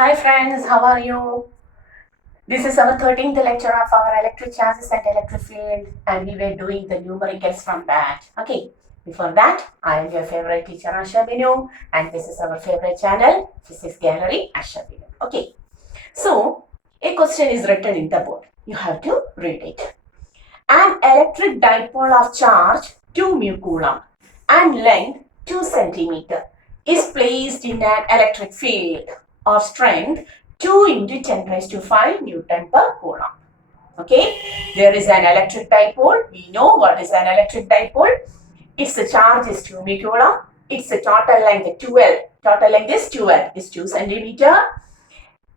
Hi friends, how are you? This is our 13th lecture of our electric charges and electric field, and we were doing the numericals from that. Okay, before that, I am your favorite teacher Asha Binu, and this is our favorite channel, Physics Gallery Asha Binu. Okay, so a question is written in the board. You have to read it. An electric dipole of charge 2 mu coulomb and length 2 centimeter is placed in an electric field of strength 2 into 10 raised to 5 Newton per coulomb. Okay, there is an electric dipole. We know what is an electric dipole. Its charge is 2 mu coulomb. Its total length 12. Total length is 12 is 2 centimeter.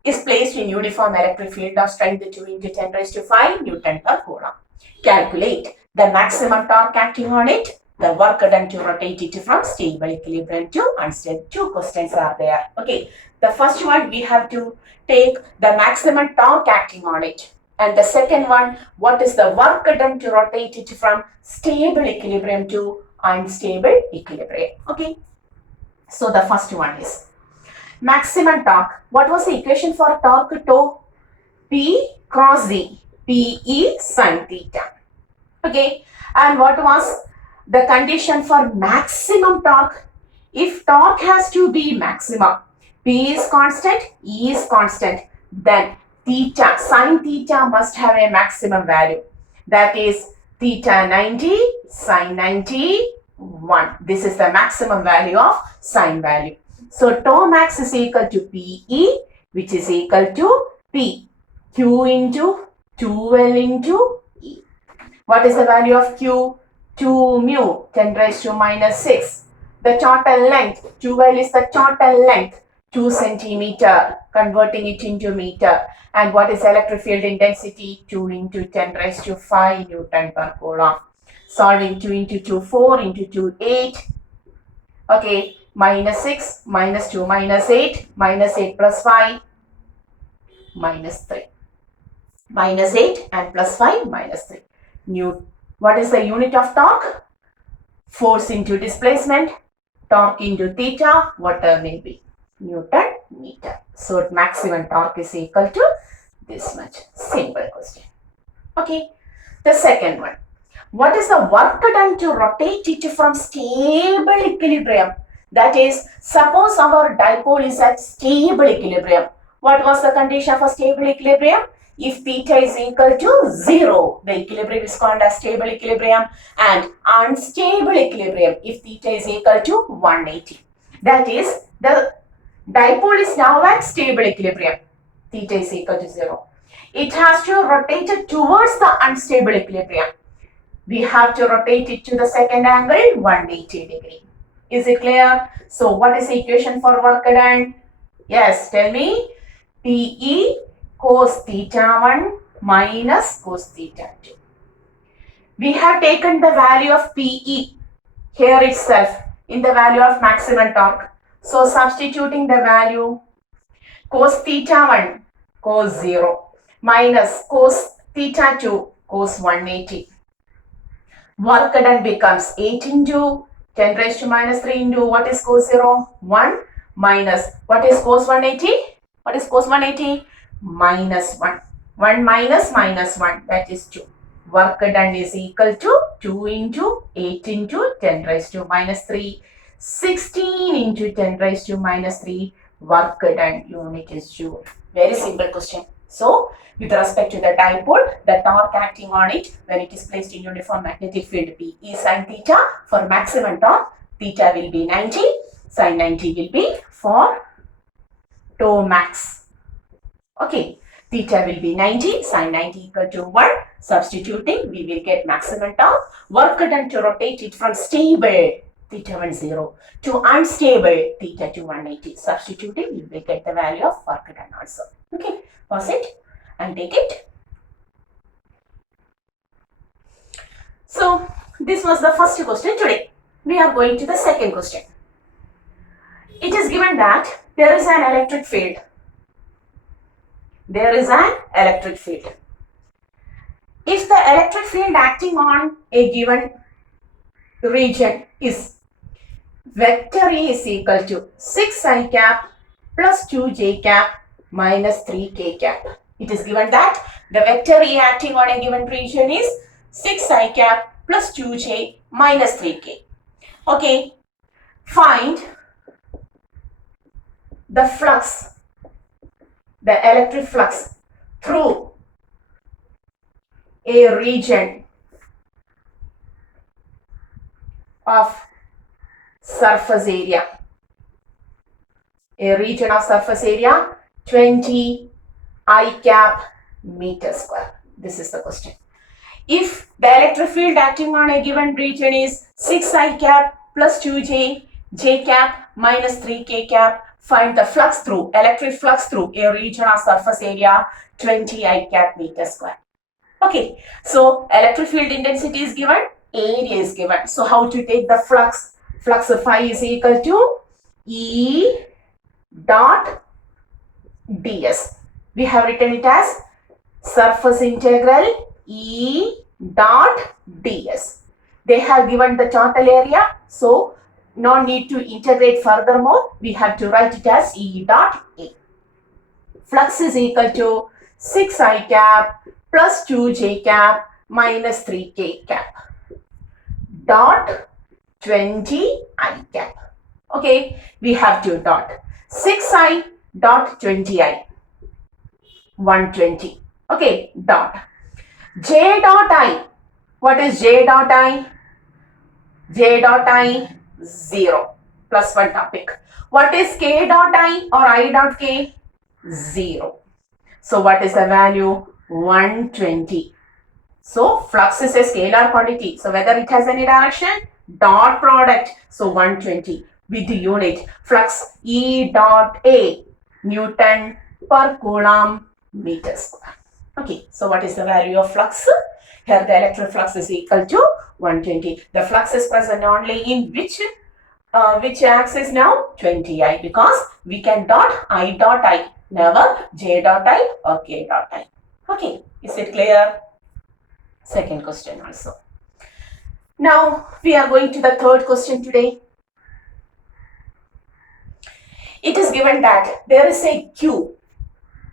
Is placed in uniform electric field of strength 2 into 10 raised to 5 Newton per coulomb. Calculate the maximum torque acting on it, the work done to rotate it from stable equilibrium to unstable. Two questions are there. Okay, the first one we have to take the maximum torque acting on it. And the second one, what is the work done to rotate it from stable equilibrium to unstable equilibrium. Okay, so the first one is maximum torque. What was the equation for torque tau? P cross Z, PE sin theta. Okay, and what was the condition for maximum torque? If torque has to be maximum, P is constant, E is constant, then theta, sin theta must have a maximum value. That is theta 90, sin 91. This is the maximum value of sin value. So tau max is equal to PE, which is equal to P, Q into 2L into E. What is the value of Q? 2 mu, 10 raised to minus 6. The total length, 2L is the total length, 2 centimeter, converting it into meter. And what is electric field intensity? 2 into 10 raised to 5 Newton per coulomb. Solving 2 into 2, 4 into 2, 8. Okay, minus 6, minus 2, minus 8, minus 8 plus 5, minus 3. Minus 8 and plus 5, minus 3. What is the unit of torque? Force into displacement, torque into theta, what term will be? Newton meter. So maximum torque is equal to this much. Simple question. Okay. The second one. What is the work done to rotate it from stable equilibrium? That is, suppose our dipole is at stable equilibrium. What was the condition for stable equilibrium? If theta is equal to 0, the equilibrium is called as stable equilibrium, and unstable equilibrium if theta is equal to 180. That is, the dipole is now at stable equilibrium. Theta is equal to 0. It has to rotate it towards the unstable equilibrium. We have to rotate it to the second angle 180 degree. Is it clear? So what is the equation for work done? Yes, tell me. PE cos theta 1 minus cos theta 2. We have taken the value of PE here itself in the value of maximum torque. So substituting the value cos theta 1 cos 0 minus cos theta 2 cos 180. Work done becomes 8 into 10 raised to minus 3 into what is cos 0? 1 minus what is cos 180? What is cos 180? Minus 1. 1 minus minus 1, that is 2. Work done is equal to 2 into 8 into 10 raised to minus 3. 16 into 10 raised to minus 3. Work done unit is joule. Very simple question. So, with respect to the dipole, the torque acting on it when it is placed in uniform magnetic field P E sin theta, for maximum torque, theta will be 90, sin 90 will be for tau max. Okay, theta will be 90, sin 90 equal to 1. Substituting, we will get maximum torque. Work done to rotate it from stable, theta 1 0, to unstable, theta 2 180. Substituting, we will get the value of work done also. Okay, pause it and take it. So, this was the first question today. We are going to the second question. It is given that there is an electric field. There is an electric field. If the electric field acting on a given region is vector E is equal to 6 I cap plus 2 j cap minus 3k cap. It is given that the vector reacting on a given region is 6I cap plus 2j minus 3k. Okay, find the flux, the electric flux through a region of surface area. A region of surface area 20 I cap meter square. This is the question. If the electric field acting on a given region is 6I cap plus 2j, j cap minus 3k cap, find the flux through, electric flux through a region of surface area 20 I cap meter square. Okay, so electric field intensity is given, area is given. So how to take the flux? Flux of phi is equal to E dot ds. We have written it as surface integral E dot ds. They have given the total area, so no need to integrate furthermore. We have to write it as E dot A. Flux is equal to 6I cap plus 2j cap minus 3k cap dot 20I cap. Okay, we have to dot 6I dot 20I 120. Okay, dot j dot I. What is j dot I? J dot I 0 plus 1 topic. What is k dot I or I dot k? 0. So what is the value? 120. So flux is a scalar quantity. So whether it has any direction, dot product. So 120 with the unit flux E dot A Newton per Coulomb meter square. Okay, so what is the value of flux? Here the electric flux is equal to 120. The flux is present only in which axis now? 20I, because we can dot I dot I, never j dot I or k dot I. Okay, is it clear? Second question also. Now we are going to the third question today. It is given that there is a cube.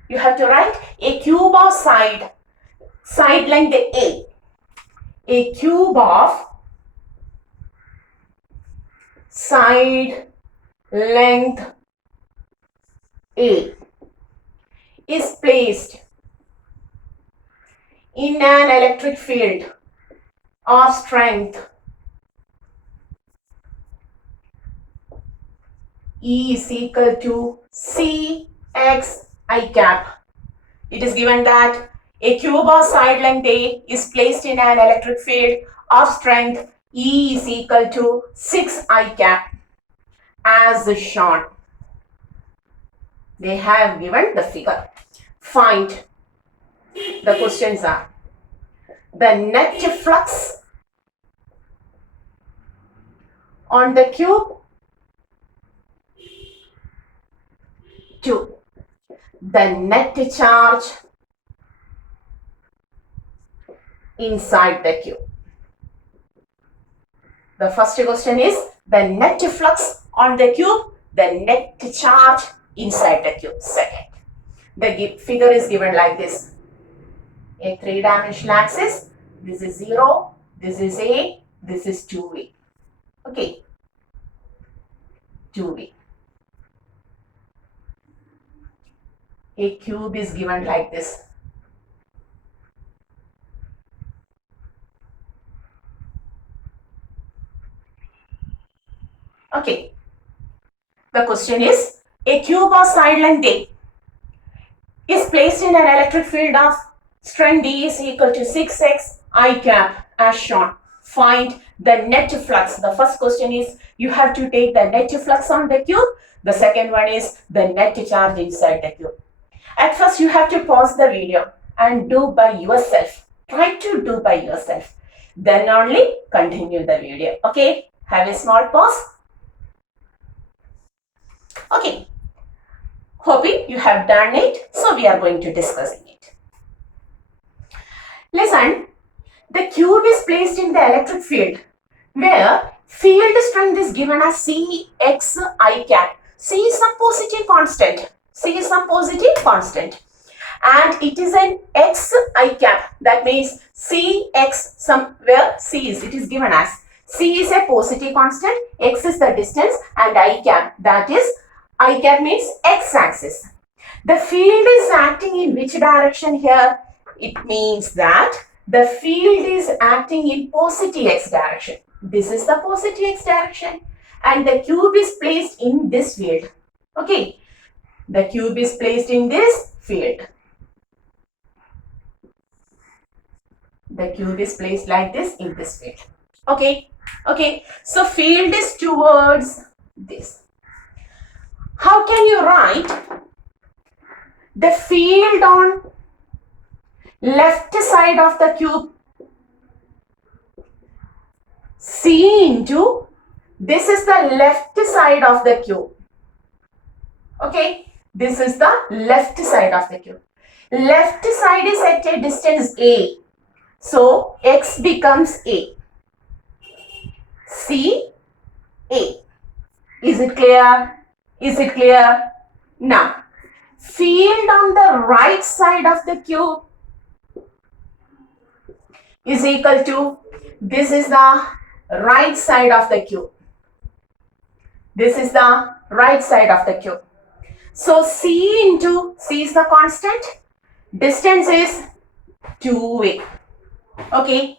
You have to write a cube of side length A. A cube of side length A is placed in an electric field of strength E is equal to Cx I cap. It is given that a cube of side length A is placed in an electric field of strength E is equal to 6I cap as shown. They have given the figure. Find. The questions are the net flux on the cube, 2. The net charge inside the cube. The first question is the net flux on the cube, the net charge inside the cube. Second, the figure is given like this. A three-dimensional axis. This is 0, this is A, this is 2A. Okay, 2A. A cube is given like this. Okay. The question is, a cube of side length A is placed in an electric field of strength D is equal to 6x I cap as shown. Find the net flux. The first question is, you have to take the net flux on the cube. The second one is the net charge inside the cube. At first, you have to pause the video and do by yourself. Try to do by yourself. Then only continue the video. Okay, have a small pause. Okay, hoping you have done it. So we are going to discussing it. Listen, the cube is placed in the electric field where field strength is given as Cx I cap. C is some positive constant. C is some positive constant. And it is an x I cap. That means Cx somewhere C is, it is given as C is a positive constant, x is the distance, and I cap, that is I cap means x axis. The field is acting in which direction here? It means that the field is acting in positive x direction. This is the positive x direction, and the cube is placed in this field. Okay, the cube is placed in this field. The cube is placed like this in this field. Okay, okay. So field is towards this. How can you write the field on left side of the cube? C into, this is the left side of the cube. Okay, this is the left side of the cube. Left side is at a distance A. So x becomes A. C, A. Is it clear? Is it clear? Now, field on the right side of the cube is equal to, this is the right side of the cube. This is the right side of the cube. So C into, C is the constant, distance is 2A. Okay,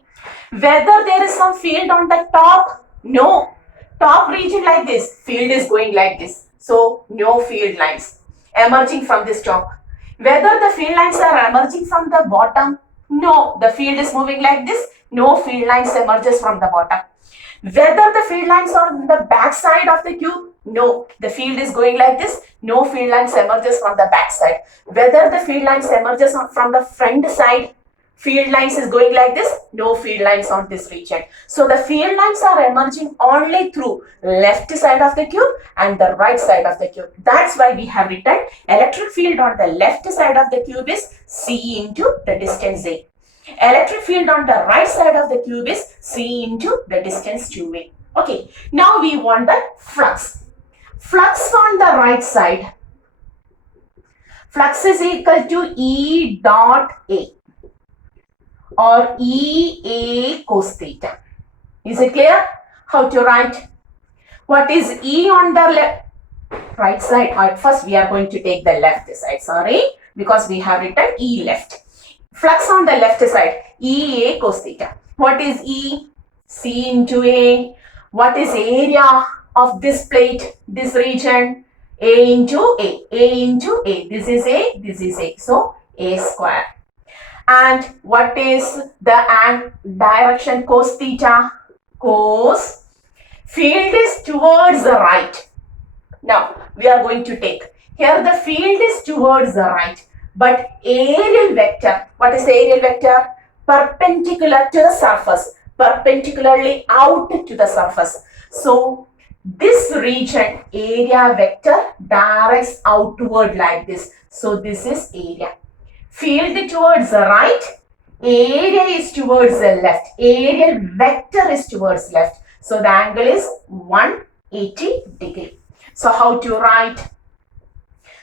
whether there is some field on the top? No, top region like this, field is going like this. So no field lines emerging from this top. Whether the field lines are emerging from the bottom? No, the field is moving like this, no field lines emerges from the bottom. Whether the field lines are on the back side of the cube? No, the field is going like this, no field lines emerges from the back side. Whether the field lines emerges from the front side? Field lines is going like this, no field lines on this region. So the field lines are emerging only through left side of the cube and the right side of the cube. That's why we have written electric field on the left side of the cube is C into the distance A. Electric field on the right side of the cube is C into the distance 2A. Okay, now we want the flux. Flux on the right side. Flux is equal to E dot A, or EA cos theta. Is it clear? How to write? What is E on the right side? First we are going to take the left side, sorry, because we have written E left. Flux on the left side, EA cos theta. What is E? C into A. What is area of this plate, this region? A into A. A into A. This is A, this is A. So A square. And what is the direction cos theta? Cos. Field is towards the right. Now we are going to take. Here the field is towards the right. But aerial vector, what is the aerial vector? Perpendicular to the surface. Perpendicularly out to the surface. So this region, area vector, directs outward like this. So this is area. Field towards the right, area is towards the left, aerial vector is towards left. So the angle is 180 degree. So how to write?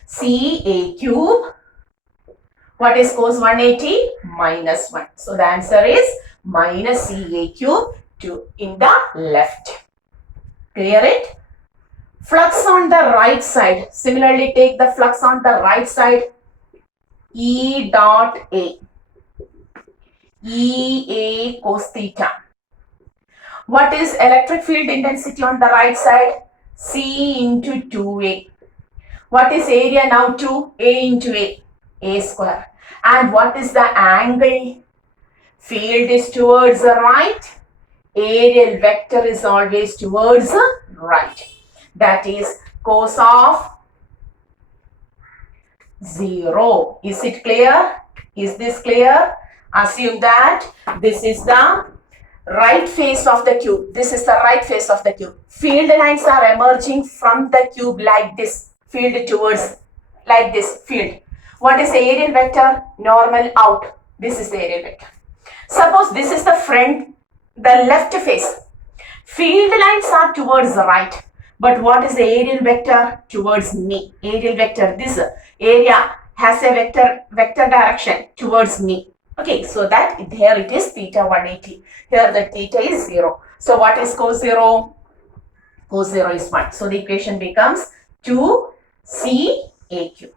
CA cube. What is cos 180? Minus 1. So the answer is minus CA cube in the left. Clear it? Flux on the right side. Similarly, take the flux on the right side. E dot A. EA cos theta. What is electric field intensity on the right side? C into 2A. What is area now? 2A into A square. And what is the angle? Field is towards the right. Aerial vector is always towards the right. That is cos of 0. Is it clear? Is this clear? Assume that this is the right face of the cube. This is the right face of the cube. Field lines are emerging from the cube like this. Field towards like this field. What is the aerial vector? Normal out. This is the aerial vector. Suppose this is the front, the left face. Field lines are towards the right, But what is the aerial vector? Towards me. Aerial vector, this area has a vector direction towards me. Okay, so that here it is theta 180. Here the theta is 0. So what is cos 0? Cos 0 is 1. So the equation becomes 2CAQ.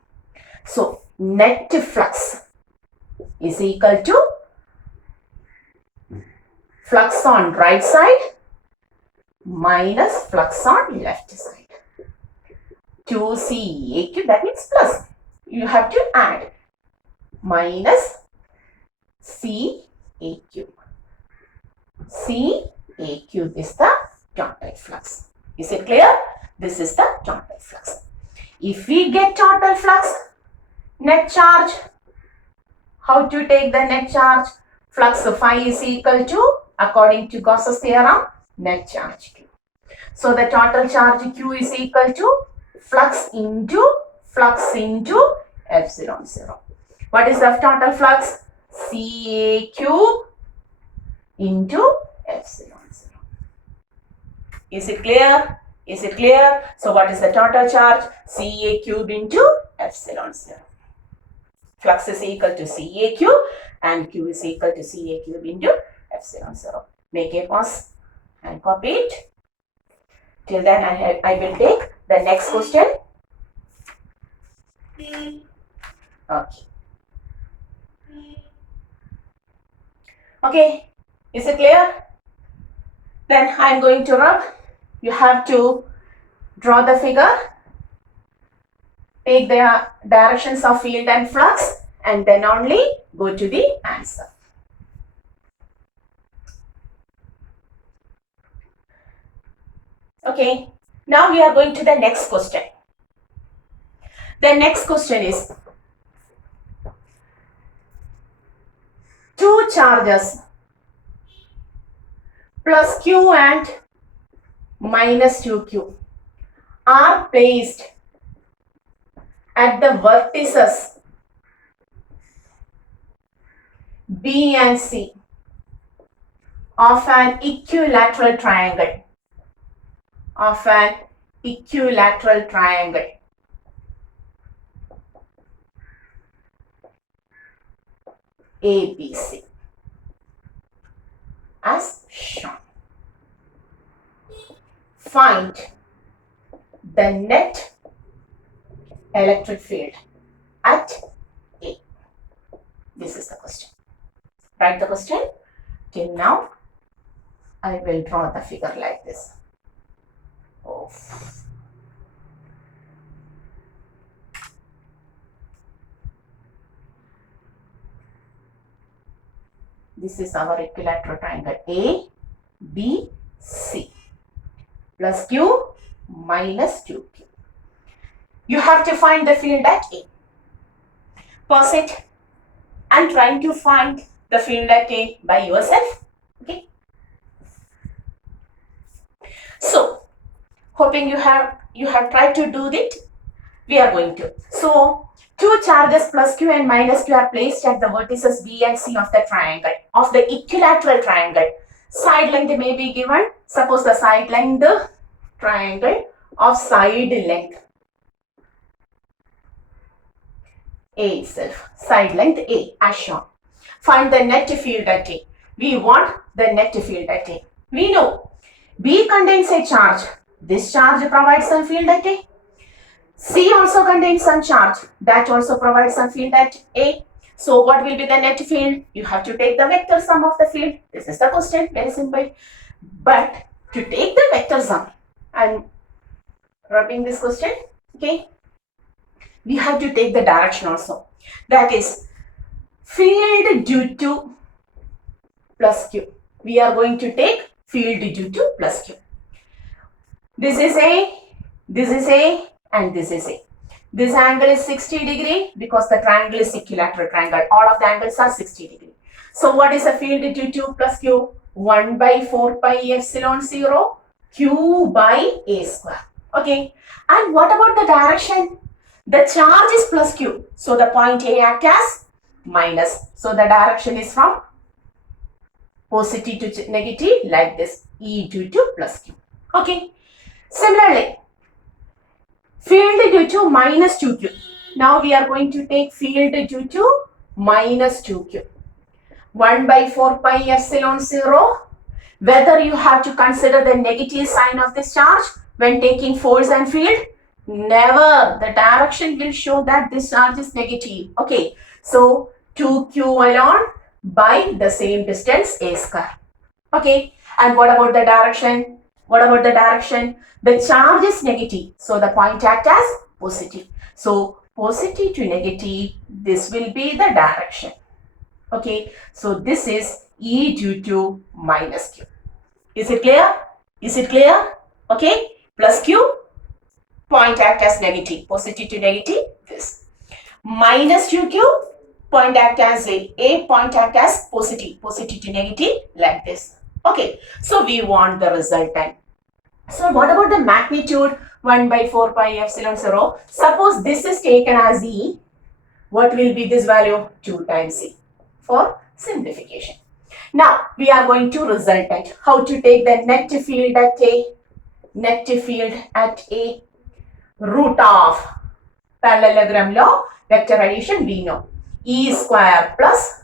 So net flux is equal to flux on right side minus flux on left side. 2CAQ, that means plus. You have to add minus CAQ. CAQ is the total flux. Is it clear? This is the total flux. If we get total flux, net charge, how to take the net charge? Flux phi is equal to, according to Gauss's theorem, net charge Q. So the total charge Q is equal to flux into epsilon 0. What is the total flux? CAQ into epsilon 0. Is it clear? Is it clear? So what is the total charge? Ca cube into epsilon 0. Flux is equal to CAQ and Q is equal to Ca cube into epsilon 0. Make a pause and copy it. Till then I will take the next question. Okay. Okay, is it clear? Then I am going to rub. You have to draw the figure, take the directions of field and flux, and then only go to the answer. Okay, now we are going to the next question. The next question is, two charges plus Q and minus 2Q are placed at the vertices B and C of an equilateral triangle. ABC as shown. Find the net electric field at A. This is the question. Write the question. Till now, I will draw the figure like this. Oh. This is our equilateral triangle A, B, C. Plus Q minus 2Q. You have to find the field at A. Pause it and trying to find the field at A by yourself. Okay. So, hoping you have tried to do it. We are going to. So, two charges plus Q and minus Q are placed at the vertices B and C of the triangle, of the equilateral triangle. Side length may be given. Suppose the side length triangle of side length A itself. Side length A as shown. Find the net field at A. We want the net field at A. We know B contains a charge. This charge provides some field at A. C also contains some charge. That also provides some field at A. So what will be the net field? You have to take the vector sum of the field. This is the question. Very simple. But to take the vector sum, I'm rubbing this question. Okay. We have to take the direction also. That is field due to plus Q. We are going to take field due to plus Q. This is A, and this is A. This angle is 60 degree because the triangle is equilateral triangle. All of the angles are 60 degree. So what is the field due to plus Q? 1 by 4 pi epsilon 0 Q by A square. Okay. And what about the direction? The charge is plus Q. So the point A acts as minus. So the direction is from positive to negative like this. E due to plus Q. Okay. Similarly, field due to minus 2q. Now we are going to take field due to minus 2q. 1 by 4 pi epsilon 0. Whether you have to consider the negative sign of this charge when taking force and field? Never. The direction will show that this charge is negative. Okay. So 2q alone by the same distance a square. Okay. And what about the direction? What about the direction? The charge is negative. So the point act as positive. So positive to negative, this will be the direction. Okay. So this is E due to minus Q. Is it clear? Is it clear? Okay. Plus Q, point act as negative. Positive to negative, this. Minus 2Q, point act as A point act as positive. Positive to negative, like this. Okay. So we want the resultant. So what about the magnitude 1 by 4 pi epsilon 0? Suppose this is taken as E. What will be this value? 2 times E for simplification. Now we are going to resultant. How to take the net field at A? Net field at A. Root of parallelogram law, vector addition we know. E square plus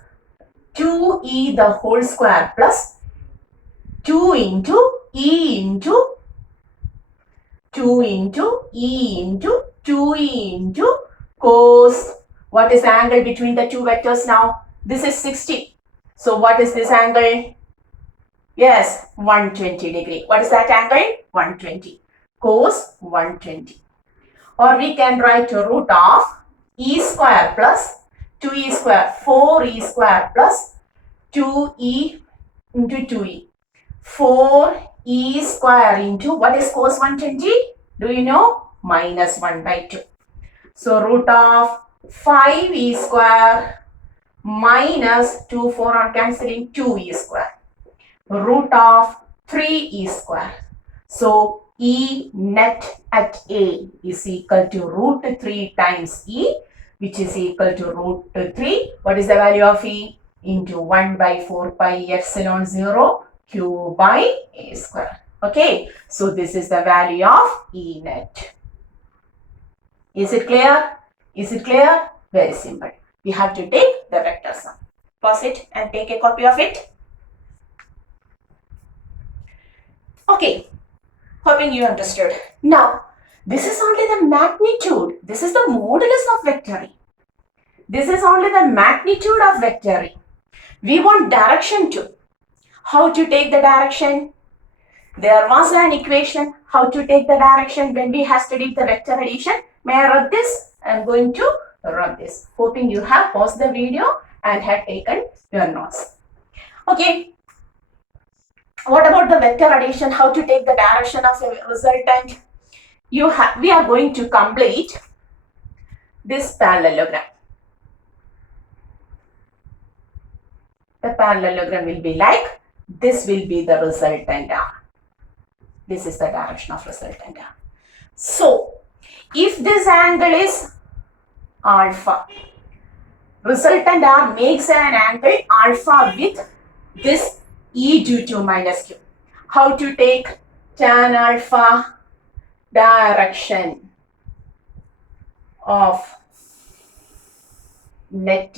2E the whole square plus 2 into E into 2 into E into 2E into cos. What is the angle between the two vectors now? This is 60. So what is this angle? Yes, 120 degree. What is that angle? 120. Cos 120. Or we can write root of E square plus 2E square, 4E square plus 2E into 2E. 4E square into, what is cos 120? Do you know? Minus 1 by 2. So root of 5E square minus 2, 4 are cancelling, 2E square. Root of 3E square. So E net at A is equal to root 3 times E, which is equal to root 3. What is the value of E? Into 1 by 4 pi epsilon 0 Q by A square. Okay. So this is the value of E net. Is it clear? Is it clear? Very simple. We have to take the vector sum. Pause it and take a copy of it. Okay. Hoping you understood. Now, this is only the magnitude. This is the modulus of vector E. This is only the magnitude of vector E. We want direction too. How to take the direction? There was an equation how to take the direction when we have studied the vector addition. May I rub this? I am going to rub this. Hoping you have paused the video and have taken your notes. Okay. What about the vector addition? How to take the direction of a resultant? We are going to complete this parallelogram. The parallelogram will be like, this will be the resultant R. This is the direction of resultant R. So, if this angle is alpha, resultant R makes an angle alpha with this E due to minus Q. How to take tan alpha direction of net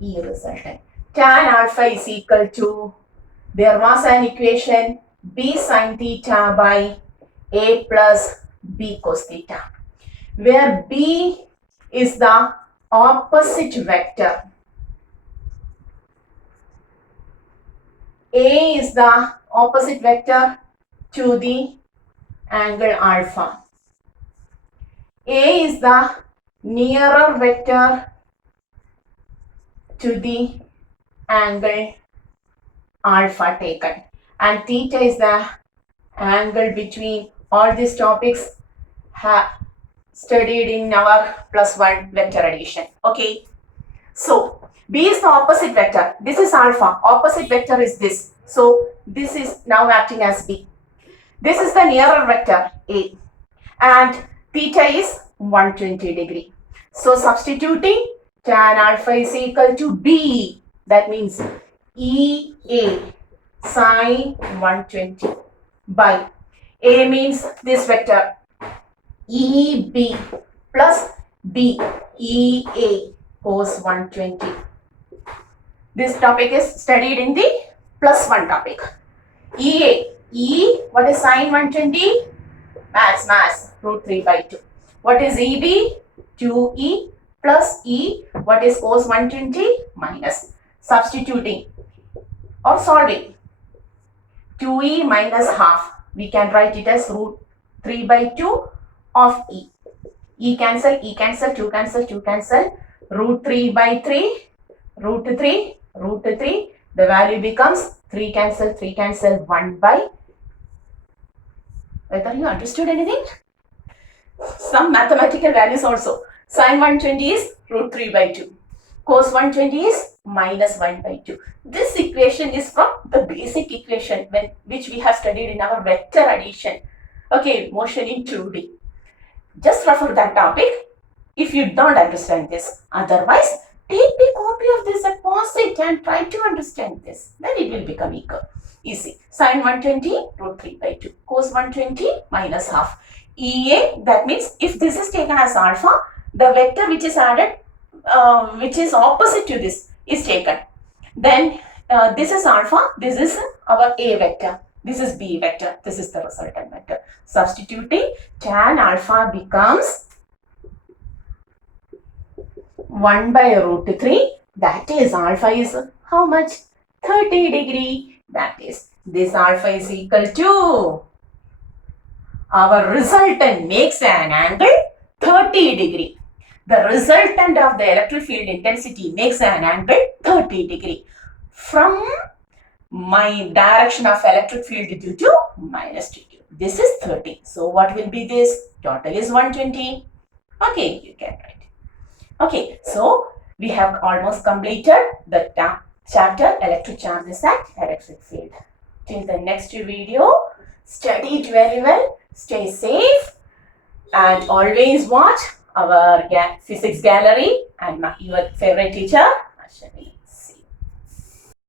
E resultant? Tan alpha is equal to, there was an equation, B sin theta by A plus B cos theta, where B is the opposite vector, A is the opposite vector to the angle alpha. A is the nearer vector to the angle alpha taken, and theta is the angle between all these topics studied in our +1 vector addition. Okay. So B is the opposite vector. This is alpha. Opposite vector is this. So this is now acting as B. This is the nearer vector A. And theta is 120 degree. So substituting, tan alpha is equal to B. That means EA sin 120 by A means this vector EB plus B EA cos 120. This topic is studied in the plus 1 topic. EA, what is sine 120? Maths, root 3 by 2. What is EB? 2E plus E, what is cos 120? Minus. Substituting or solving. 2E minus half. We can write it as root 3 by 2 of E. E cancel, 2 cancel. Root 3 by 3, root 3. The value becomes 3 cancel, 1 by. Whether you understood anything? Some mathematical values also. Sine 120 is root 3 by 2. Cos 120 is minus 1 by 2. This equation is from the basic equation which we have studied in our vector addition. Okay, motion in 2D. Just refer that topic if you don't understand this. Otherwise, take a copy of this and pause it and try to understand this. Then it will become easy. Sine 120 root 3 by 2. Cos 120 minus half. EA, that means if this is taken as alpha, the vector which is added, which is opposite to this, is taken. Then this is alpha, this is our A vector, this is B vector, this is the resultant vector. Substituting, tan alpha becomes 1 by root 3, that is alpha is how much? 30 degree. That is, this alpha is equal to, our resultant makes an angle 30 degree. The resultant of the electric field intensity makes an angle 30 degree from my direction of electric field due to minus dq. This is 30. So what will be this? Total is 120. Okay, you can write. Okay, so we have almost completed the chapter electric charges and electric field. Till the next video, study it very well, stay safe, and always watch our physics gallery and your favorite teacher, Ashwini.